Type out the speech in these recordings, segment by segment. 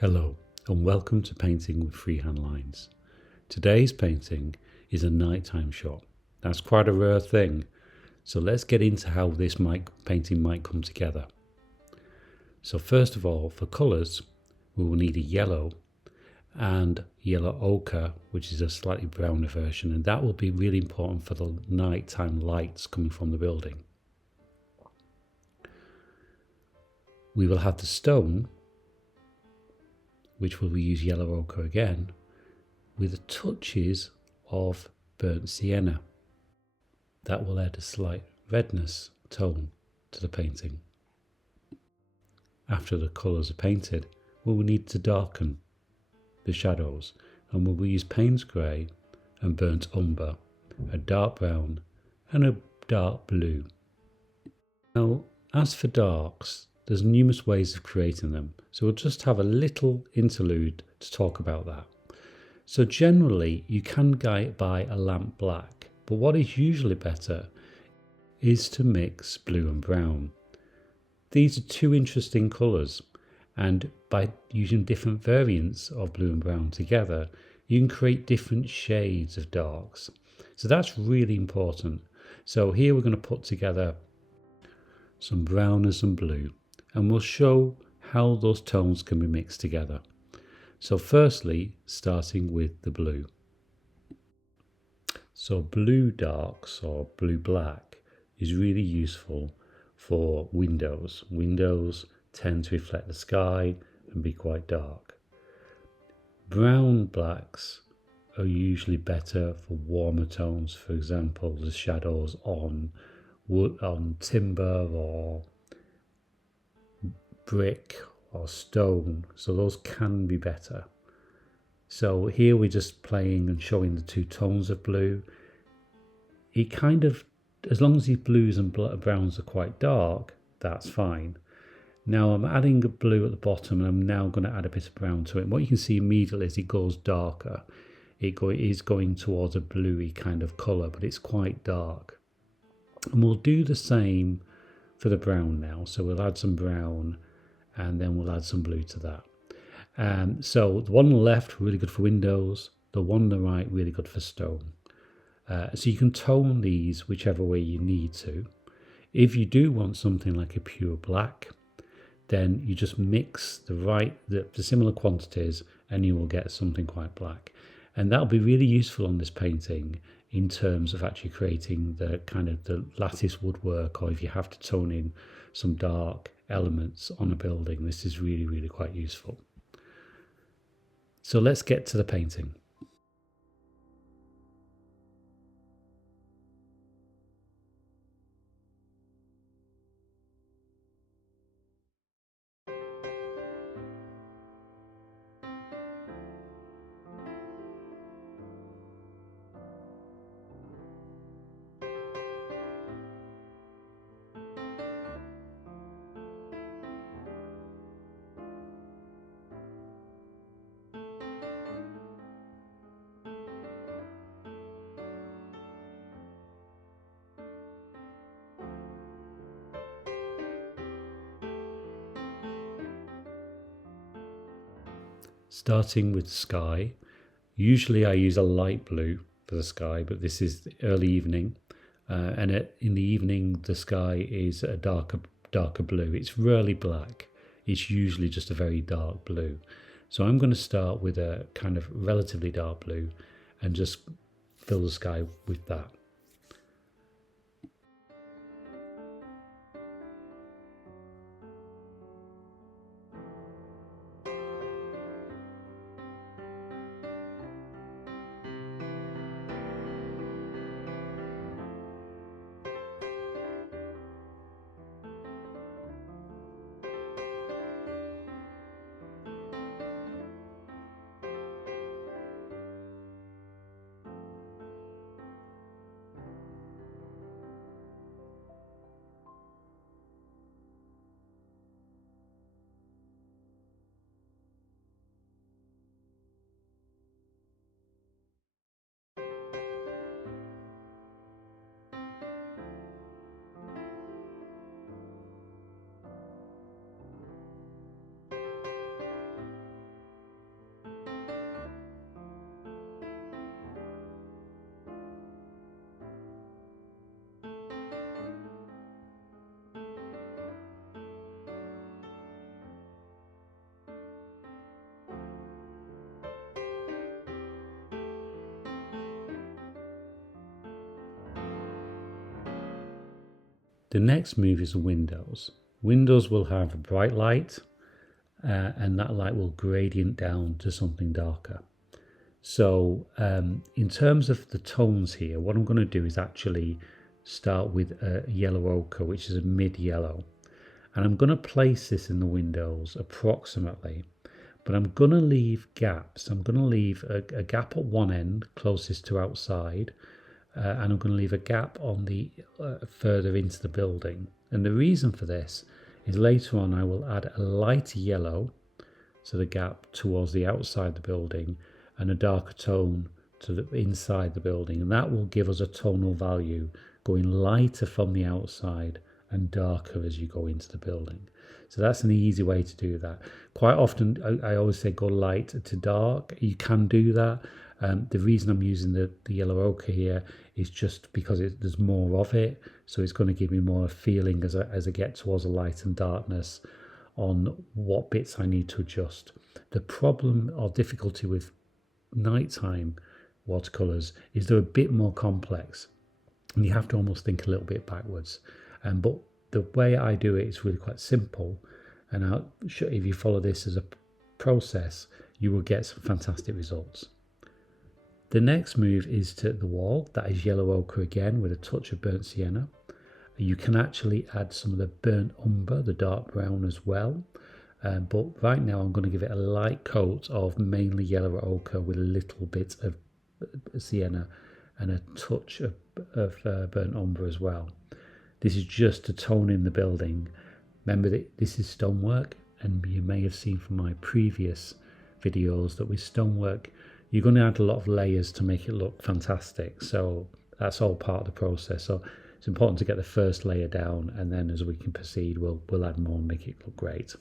Hello and welcome to Painting with Freehand Lines. Today's painting is a nighttime shot. That's quite a rare thing, so let's get into how this painting might come together. So first of all, for colours, we will need a yellow and yellow ochre, which is a slightly browner version, and that will be really important for the nighttime lights coming from the building. We will have the stone, which will use yellow ochre again, with touches of burnt sienna. That will add a slight redness tone to the painting. After the colours are painted, we will need to darken the shadows, and we will use Payne's grey and burnt umber, a dark brown and a dark blue. Now, as for darks, there's numerous ways of creating them, so we'll just have a little interlude to talk about that. So generally, you can get by a lamp black, but what is usually better is to mix blue and brown. These are two interesting colours, and by using different variants of blue and brown together, you can create different shades of darks. So that's really important. So here we're going to put together some brown and some blue, and we'll show how those tones can be mixed together. So firstly, starting with the blue. So blue darks or blue black is really useful for windows. Windows tend to reflect the sky and be quite dark. Brown blacks are usually better for warmer tones, for example, the shadows on wood, on timber or brick or stone, so those can be better. So here we're just playing and showing the two tones of blue. It kind of, as long as these blues and browns are quite dark, that's fine. Now I'm adding a blue at the bottom, and I'm now going to add a bit of brown to it. And what you can see immediately is it goes darker. It is going towards a bluey kind of colour, but it's quite dark. And we'll do the same for the brown now. So we'll add some brown and then we'll add some blue to that. So the one on the left, really good for windows. The one on the right, really good for stone. So you can tone these whichever way you need to. If you do want something like a pure black, then you just mix the similar quantities and you will get something quite black. And that'll be really useful on this painting in terms of actually creating the kind of the lattice woodwork, or if you have to tone in some dark elements on a building, this is really, really quite useful. So let's get to the painting. Starting with sky, usually I use a light blue for the sky, but this is early evening, and in the evening the sky is a darker blue. It's rarely black. It's usually just a very dark blue. So I'm going to start with a kind of relatively dark blue and just fill the sky with that. The next move is the windows. Windows will have a bright light, and that light will gradient down to something darker. So in terms of the tones here, what I'm going to do is actually start with a yellow ochre, which is a mid-yellow. And I'm going to place this in the windows approximately, but I'm going to leave gaps. I'm going to leave a gap at one end closest to outside, and I'm going to leave a gap on the further into the building. And the reason for this is later on I will add a lighter yellow to the gap towards the outside of the building and a darker tone to the inside the building, and that will give us a tonal value going lighter from the outside and darker as you go into the building. So that's an easy way to do that. Quite often I always say go light to dark. You can do that. The reason I'm using the yellow ochre here is just because there's more of it, so it's going to give me more feeling as I get towards the light and darkness on what bits I need to adjust. The problem or difficulty with nighttime watercolors is they're a bit more complex, and you have to almost think a little bit backwards. But the way I do it is really quite simple, and if you follow this as a process, you will get some fantastic results. The next move is to the wall. That is yellow ochre again with a touch of burnt sienna. You can actually add some of the burnt umber, the dark brown as well. But right now I'm going to give it a light coat of mainly yellow ochre with a little bit of sienna and a touch of burnt umber as well. This is just to tone in the building. Remember that this is stonework, and you may have seen from my previous videos that with stonework you're going to add a lot of layers to make it look fantastic. So that's all part of the process. So it's important to get the first layer down, and then as we can proceed we'll add more and make it look great.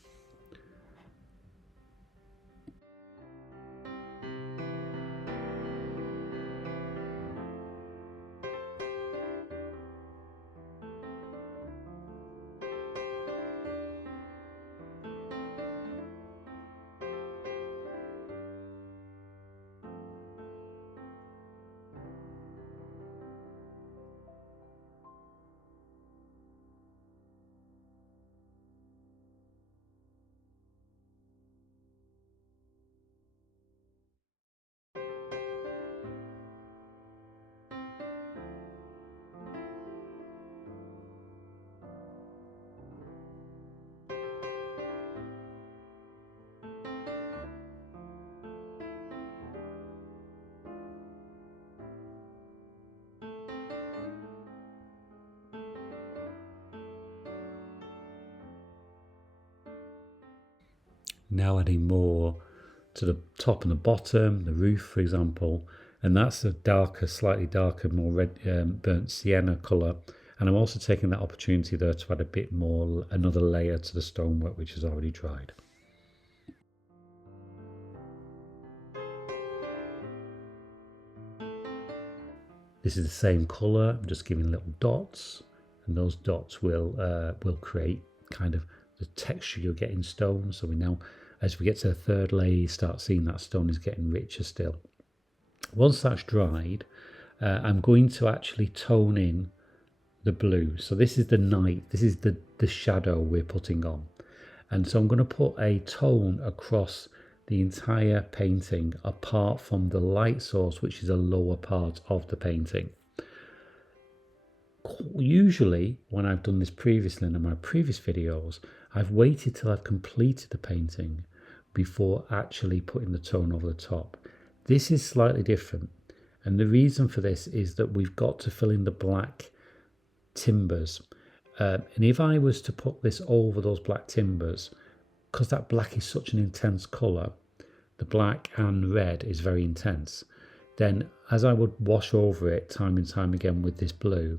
Now adding more to the top and the bottom, the roof for example, and that's a darker, slightly darker, more red, burnt sienna colour. And I'm also taking that opportunity there to add a bit more, another layer to the stonework which is already dried. This is the same colour, I'm just giving little dots, and those dots will create kind of the texture you'll get in stone. So we now, as we get to the third layer, you start seeing that stone is getting richer still. Once that's dried, I'm going to actually tone in the blue. So this is the night, this is the shadow we're putting on. And so I'm going to put a tone across the entire painting apart from the light source, which is a lower part of the painting. Usually when I've done this previously in my previous videos, I've waited till I've completed the painting before actually putting the tone over the top. This is slightly different, and the reason for this is that we've got to fill in the black timbers, and if I was to put this over those black timbers, because that black is such an intense colour, the black and red is very intense, then as I would wash over it time and time again with this blue,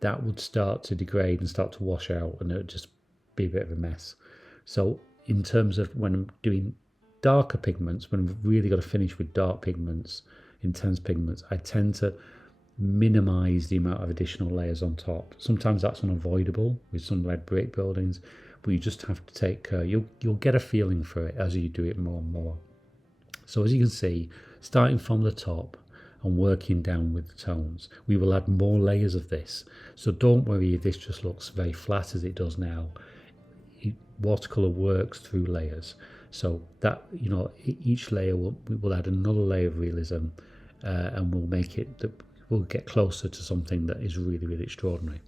that would start to degrade and start to wash out, and it would just be a bit of a mess. So in terms of when I'm doing darker pigments, when I've really got to finish with dark pigments, intense pigments, I tend to minimize the amount of additional layers on top. Sometimes that's unavoidable with some red brick buildings, but you just have to take care. You'll get a feeling for it as you do it more and more. So as you can see, starting from the top, and working down with the tones. We will add more layers of this, so don't worry if this just looks very flat as it does now. Watercolor works through layers, so that, you know, each layer will add another layer of realism, and we'll make it that we'll get closer to something that is really, really extraordinary.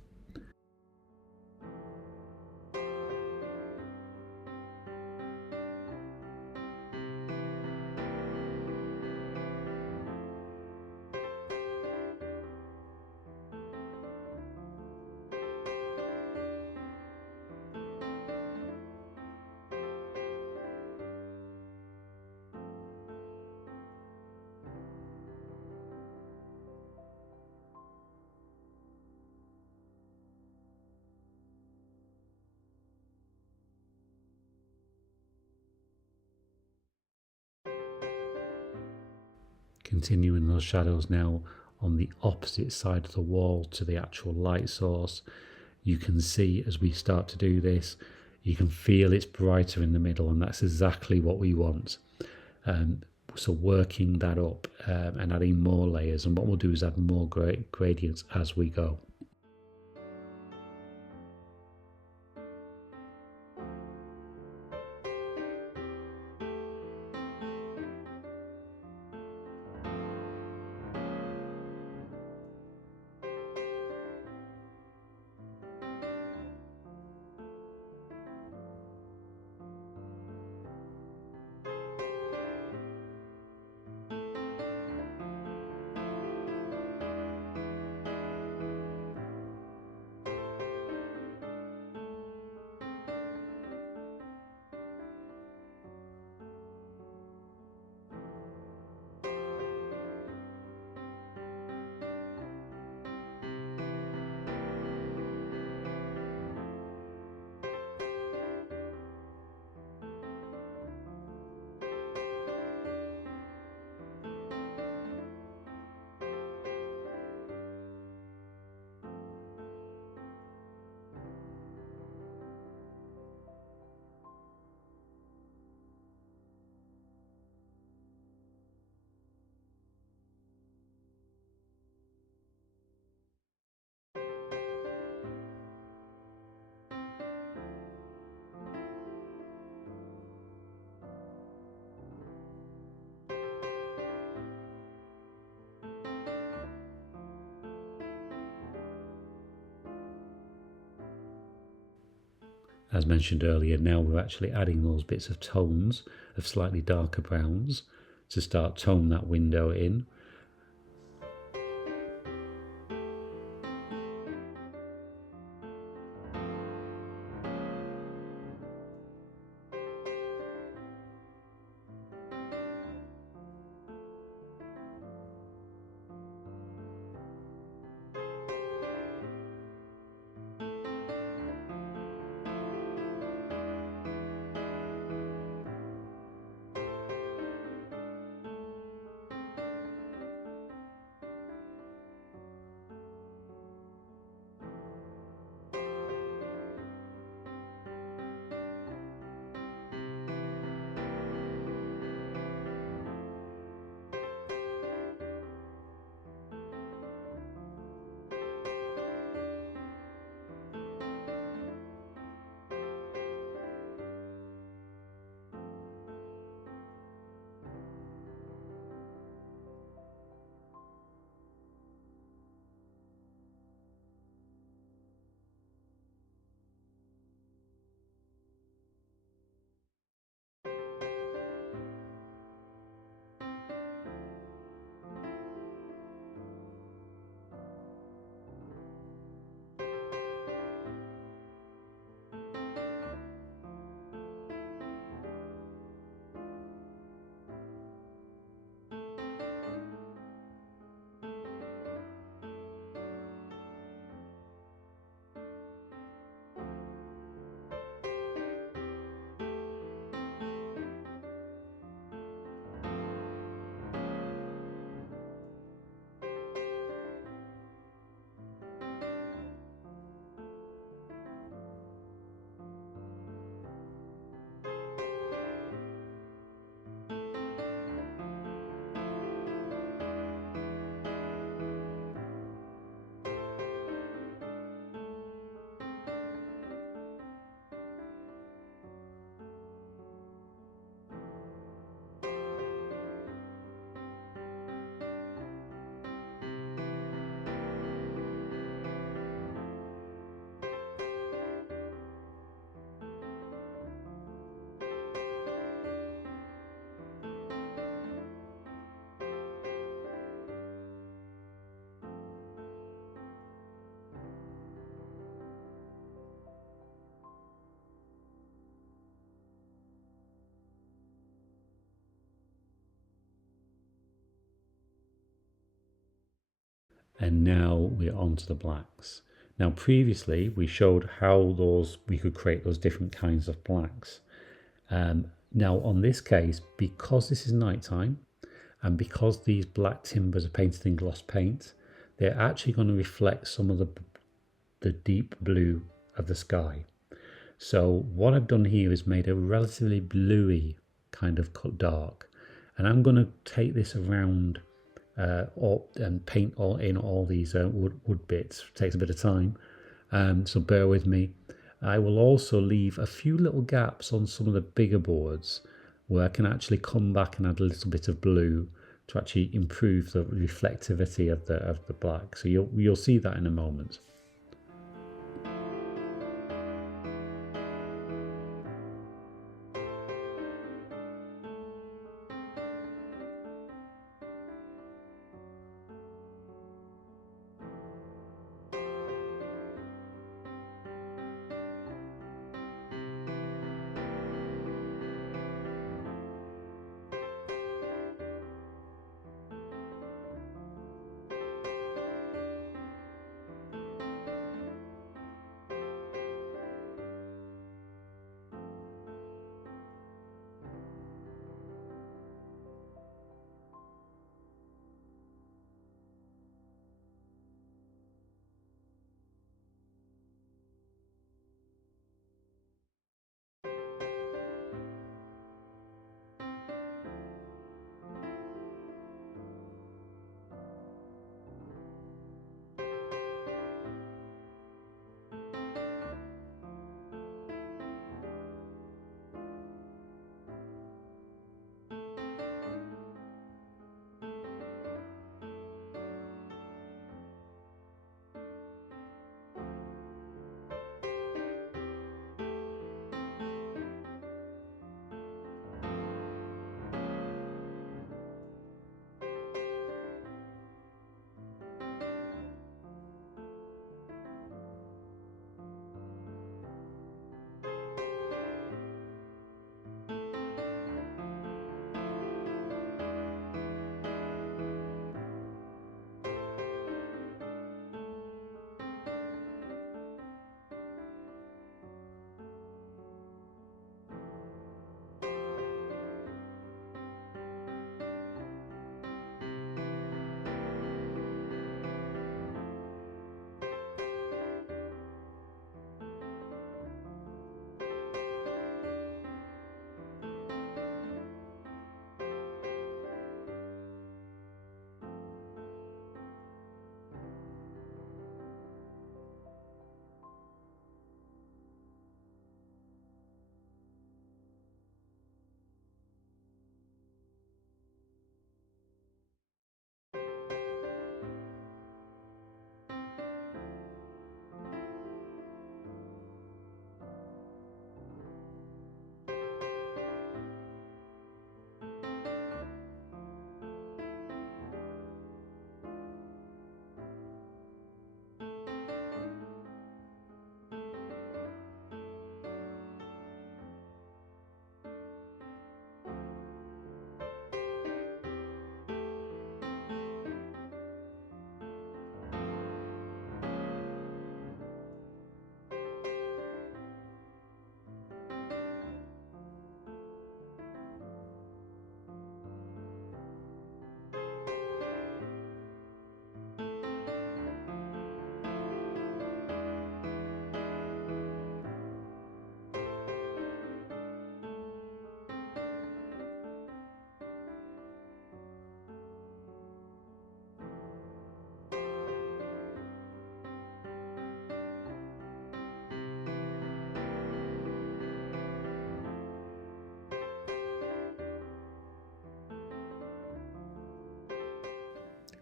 Continuing those shadows now on the opposite side of the wall to the actual light source. You can see as we start to do this, you can feel it's brighter in the middle, and that's exactly what we want. So working that up and adding more layers, and what we'll do is add more gradients as we go. As mentioned earlier, now we're actually adding those bits of tones of slightly darker browns to start tone that window in. And now we're on to the blacks. Now previously we showed how we could create those different kinds of blacks. Now on this case, because this is nighttime and because these black timbers are painted in gloss paint, they're actually going to reflect some of the deep blue of the sky. So what I've done here is made a relatively bluey kind of dark, and I'm going to take this around and paint all these wood bits. It takes a bit of time, so bear with me. I will also leave a few little gaps on some of the bigger boards where I can actually come back and add a little bit of blue to actually improve the reflectivity of the black. So you'll see that in a moment.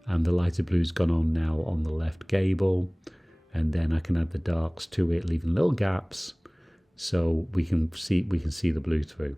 And the lighter blue's gone on now on the left gable, and then I can add the darks to it, leaving little gaps so we can see the blue through.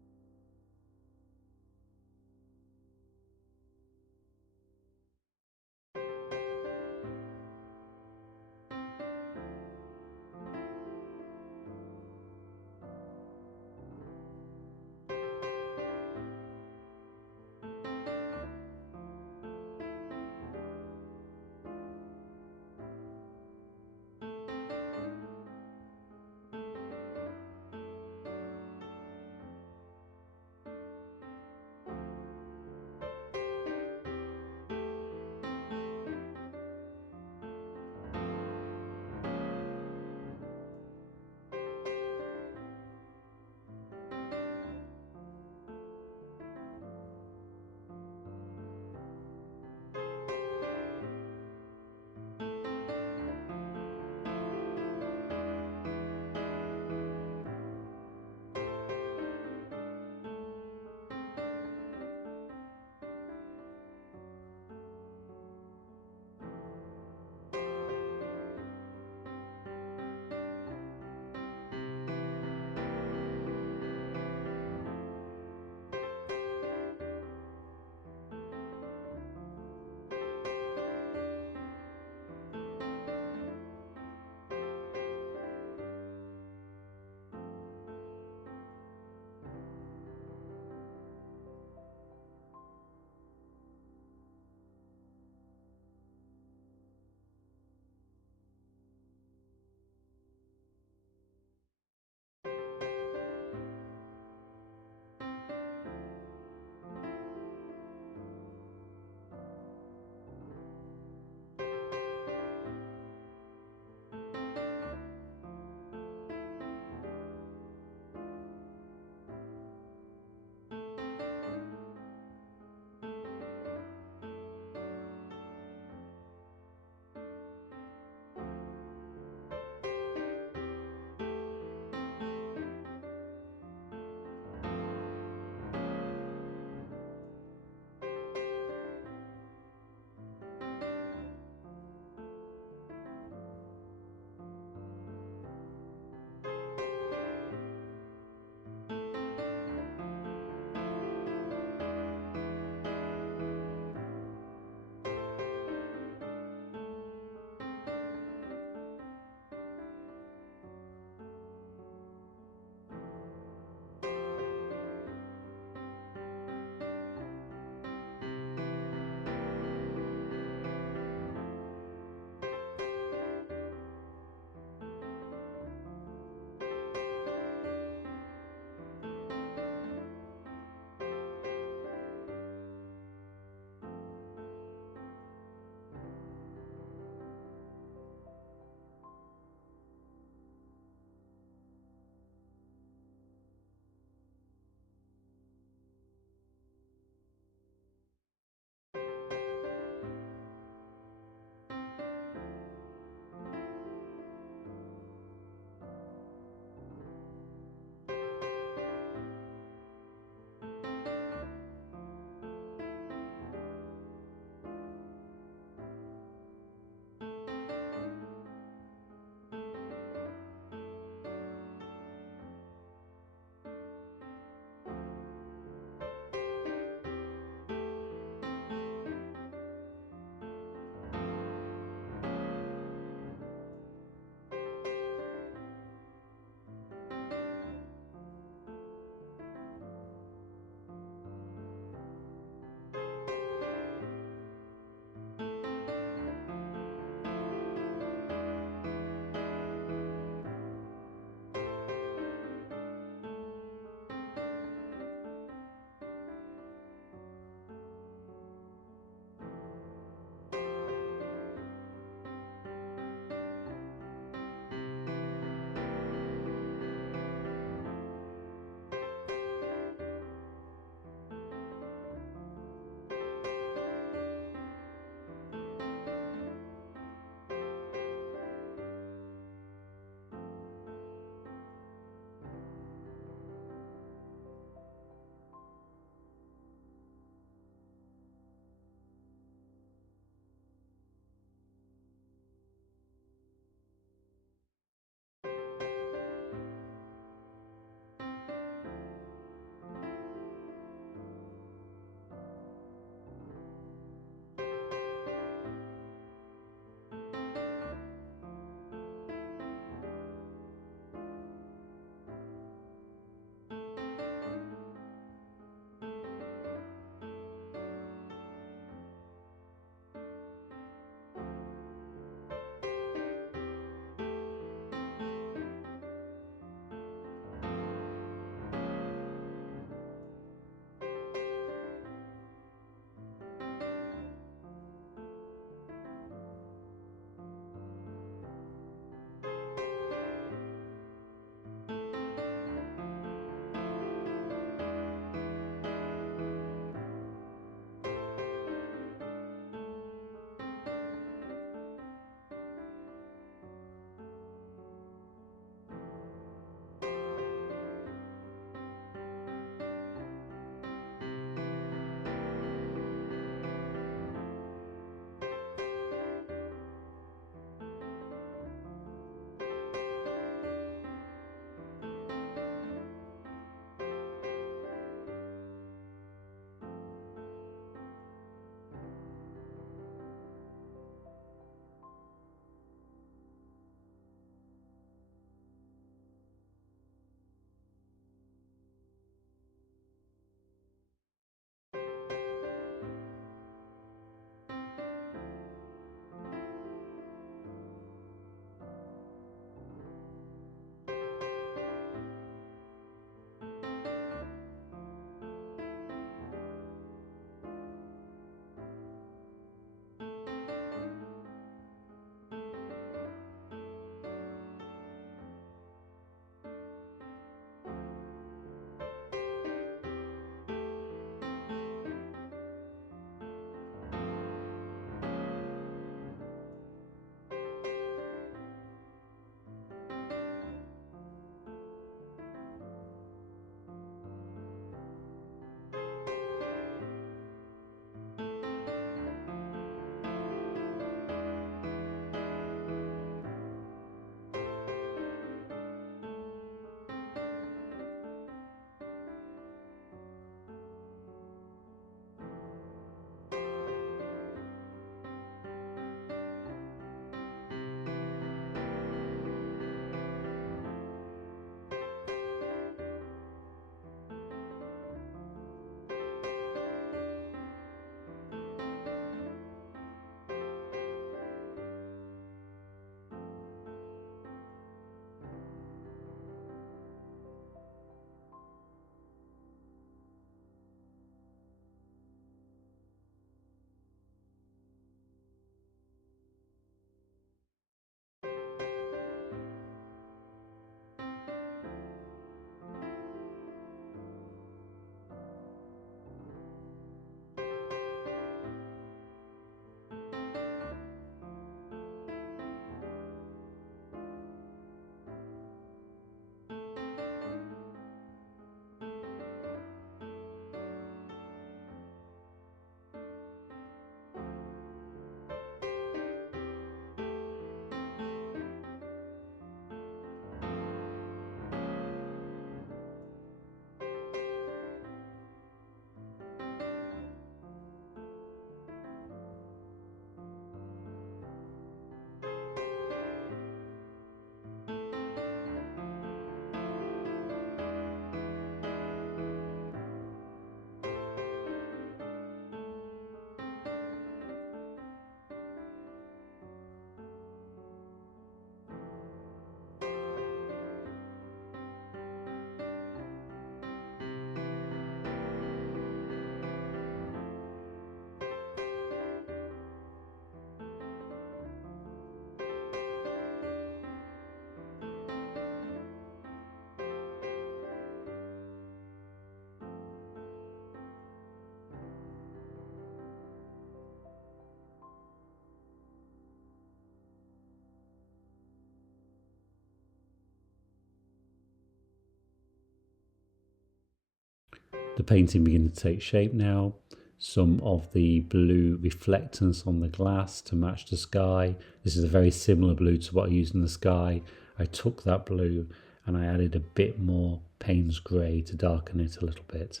The painting beginning to take shape now. Some of the blue reflectance on the glass to match the sky. This is a very similar blue to what I used in the sky. I took that blue and I added a bit more Payne's grey to darken it a little bit,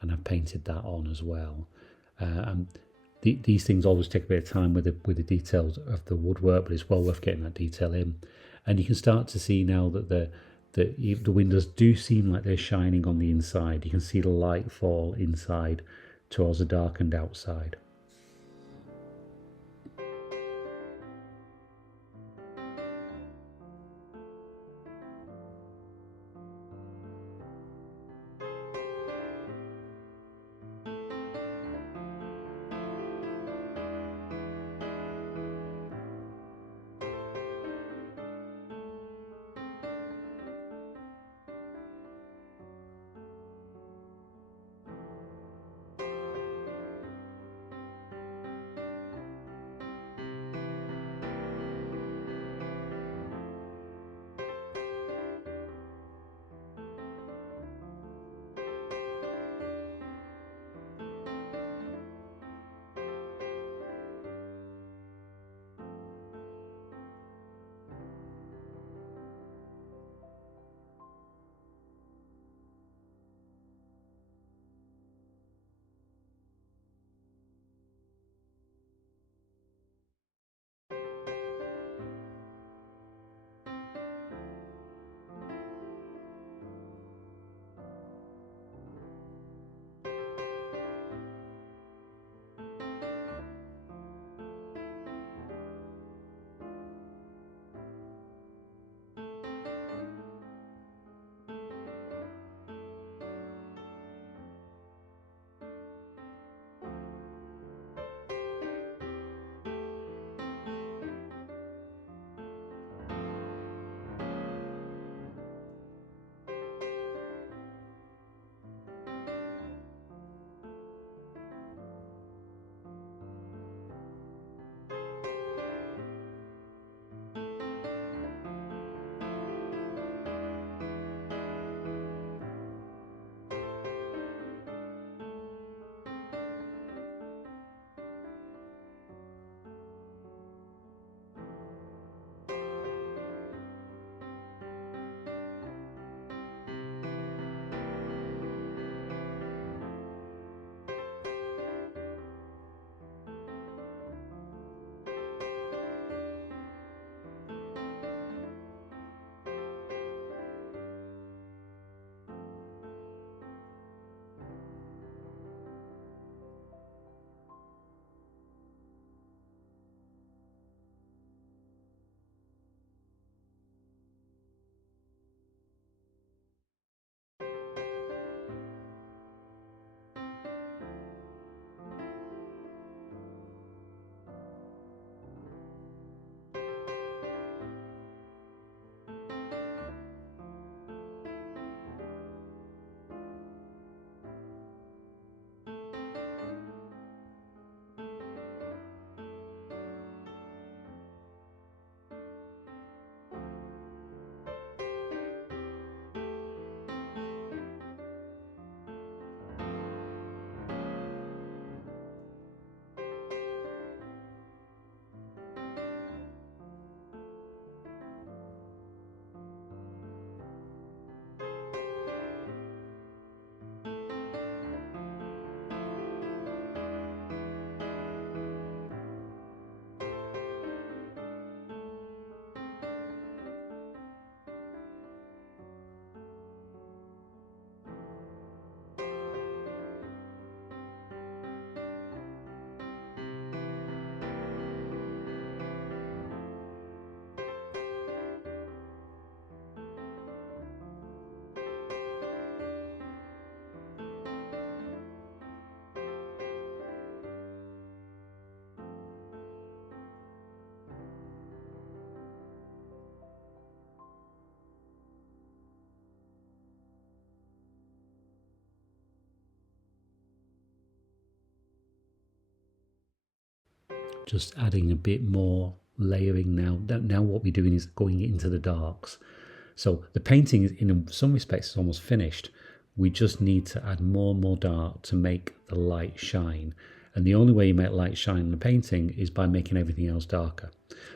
and I've painted that on as well. These things always take a bit of time with the details of the woodwork, but it's well worth getting that detail in. And you can start to see now that the windows do seem like they're shining on the inside. You can see the light fall inside towards a darkened outside. Just adding a bit more layering now. Now what we're doing is going into the darks. So the painting is, in some respects, is almost finished, we just need to add more and more dark to make the light shine. And the only way you make light shine in a painting is by making everything else darker.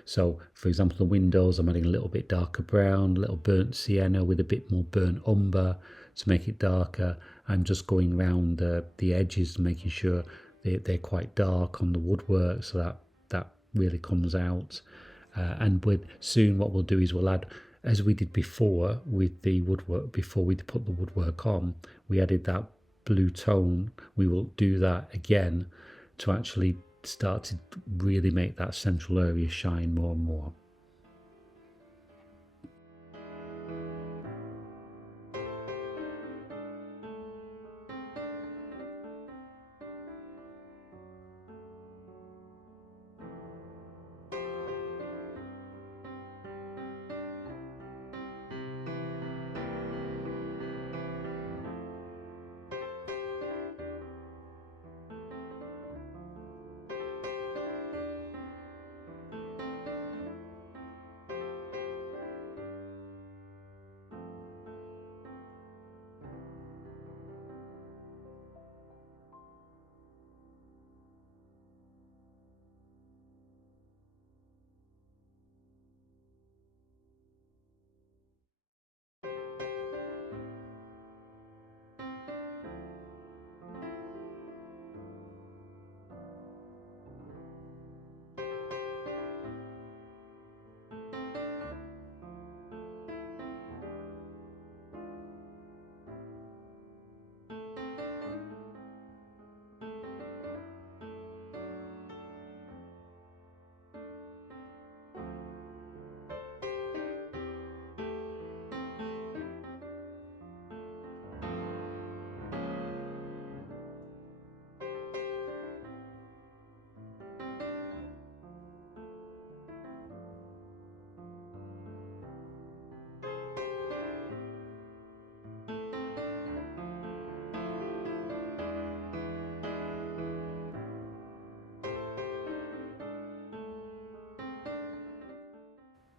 So, for example, the windows, I'm adding a little bit darker brown, a little burnt sienna with a bit more burnt umber to make it darker. I'm just going around the edges, making sure they're quite dark on the woodwork, so that really comes out. And soon what we'll do is we'll add, as we did before with the woodwork, before we put the woodwork on, we added that blue tone. We will do that again to actually start to really make that central area shine more and more.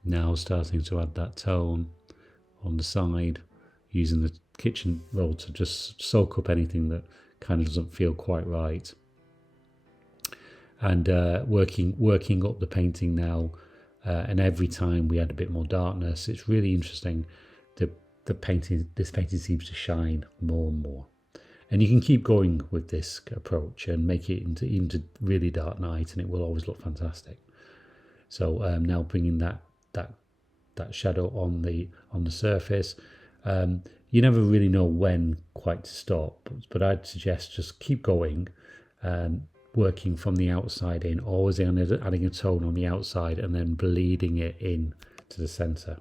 Now starting to add that tone on the side, using the kitchen roll to just soak up anything that kind of doesn't feel quite right. And working up the painting now, and every time we add a bit more darkness, it's really interesting. This painting seems to shine more and more. And you can keep going with this approach and make it into really dark night, and it will always look fantastic. So now bringing that shadow on the surface. You never really know when quite to stop, but I'd suggest just keep going, working from the outside in, always adding a tone on the outside and then bleeding it in to the center.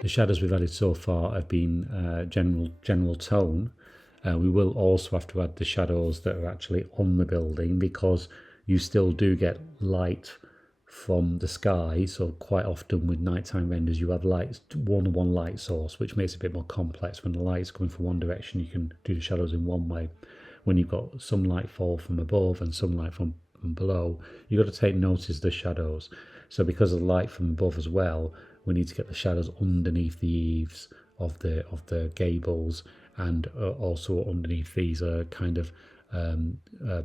The shadows we've added so far have been general tone. We will also have to add the shadows that are actually on the building, because you still do get light from the sky. So quite often with nighttime renders, you have lights, one light source, which makes it a bit more complex. When the light is coming from one direction, you can do the shadows in one way. When you've got some light fall from above and some light from below, you've got to take notice of the shadows. So because of the light from above as well, we need to get the shadows underneath the eaves of the gables, and also underneath these kind of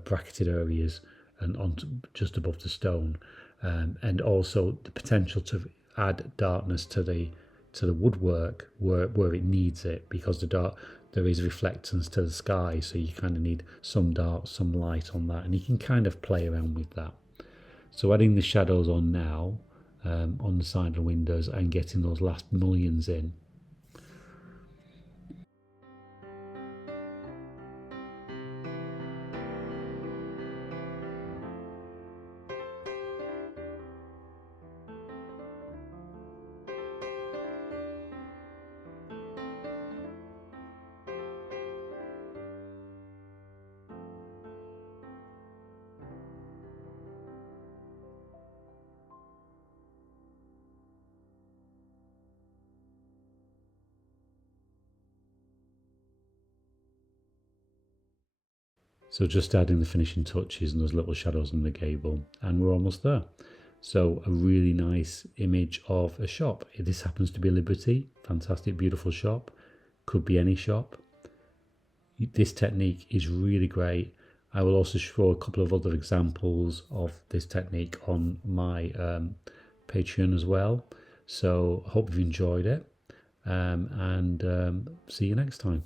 bracketed areas and on just above the stone, and also the potential to add darkness to the woodwork where it needs it, because there is reflectance to the sky, so you kind of need some dark, some light on that, and you can kind of play around with that. So adding the shadows on now, on the side of the windows, and getting those last mullions in. So just adding the finishing touches and those little shadows on the gable, and we're almost there. So a really nice image of a shop. This happens to be Liberty, fantastic, beautiful shop. Could be any shop. This technique is really great. I will also show a couple of other examples of this technique on my Patreon as well. So I hope you've enjoyed it, and see you next time.